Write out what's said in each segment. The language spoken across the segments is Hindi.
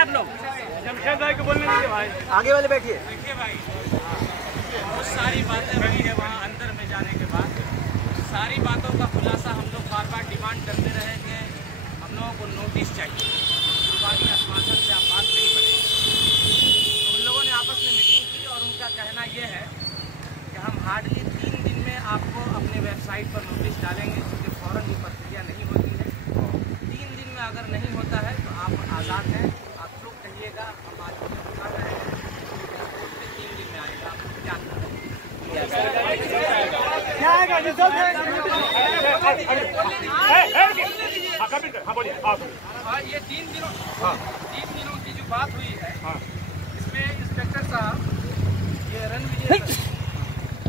आप लोग। जमशेद भाई को बोलने दीजिए भाई, आगे वाले बैठिए। देखिए भाई, बहुत सारी बातें हुई है वहाँ अंदर में जाने के बाद। सारी बातों का खुलासा हम लोग बार बार डिमांड करते रहे कि हम लोगों को नोटिस चाहिए। जुबानी आश्वासन से आप बात नहीं बनेगी। तो उन लोगों ने आपस में मीटिंग की और उनका कहना ये है कि हम हार्डली 3 दिन में आपको अपने वेबसाइट पर नोटिस डालेंगे, क्योंकि फ़ौरन ये प्रक्रिया नहीं होती है। 3 दिन में अगर नहीं होता है तो आप आज़ाद हैं, आप लोग कहिएगा। हम आज बता रहे हैं 3 दिन में आएगा, आपको क्या करना है? क्या आएगा रिजल्ट है? ये 3 दिनों की जो बात हुई है, इसमें इंस्पेक्टर साहब, ये रणविजय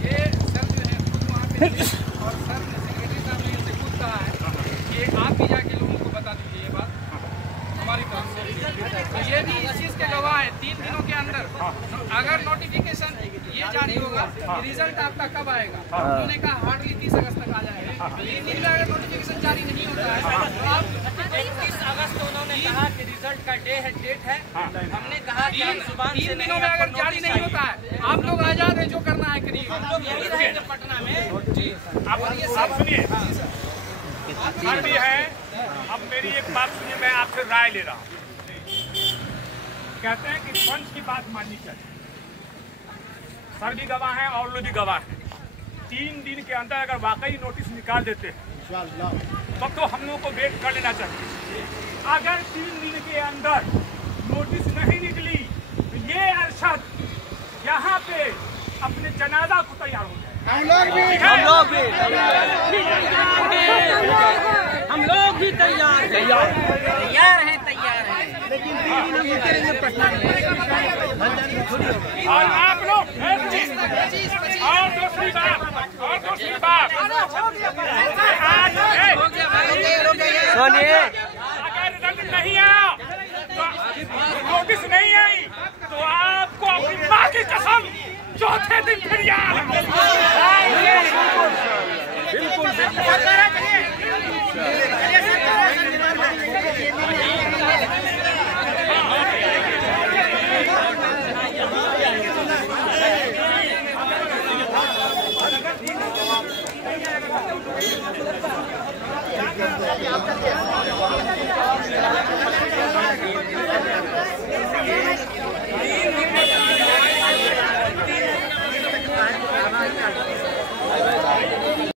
ये सर जो है खुद वहाँ पे और सर ने सेक्रेटरी साहब ने इनसे खुद कहा है कि आप भी जाके लोगों को बता दीजिए ये बात हमारी तरफ से। तो ये भी इस चीज़ के गवाह है। 3 दिनों के अंदर अगर नोटिफिकेशन ये जारी होगा, रिजल्ट आपका कब आएगा? उन्होंने कहा हार्डली 30 अगस्त तक आ जाएगा। 3 दिन में अगर नोटिफिकेशन जारी नहीं होता है तो आप 31 अगस्त उन्होंने कहा कि रिजल्ट का डेट है। हमने कहा कि हम जुबान से 3 दिनों में अगर जारी नहीं होता है, आप लोग आजाद है, जो करना है करिए। हम लोग यही रहेंगे पटना में जी। आप सुनिए, सर भी है। अब मेरी एक बात सुनिए, मैं आपसे राय ले रहा हूँ। कहते हैं कि पंच की बात माननी चाहिए। सर भी गवाह हैं और लोग भी गवाह हैं। 3 दिन के अंदर अगर वाकई नोटिस निकाल देते हैं तब तो हम लोगों को वेट कर लेना चाहिए। अगर 3 दिन के अंदर नोटिस नहीं निकली तो ये अरशद यहाँ पे अपने जनाजा को तैयार हो जाए। हम लोग भी तैयार हैं। लेकिन 3 दिनों में करेंगे पटना और आप लोग और दूसरी बात अगर रिजल्ट नहीं आया तो नोटिस नहीं आई तो आपको अपनी माँ की कसम चौथे दिन फिर याद। बिल्कुल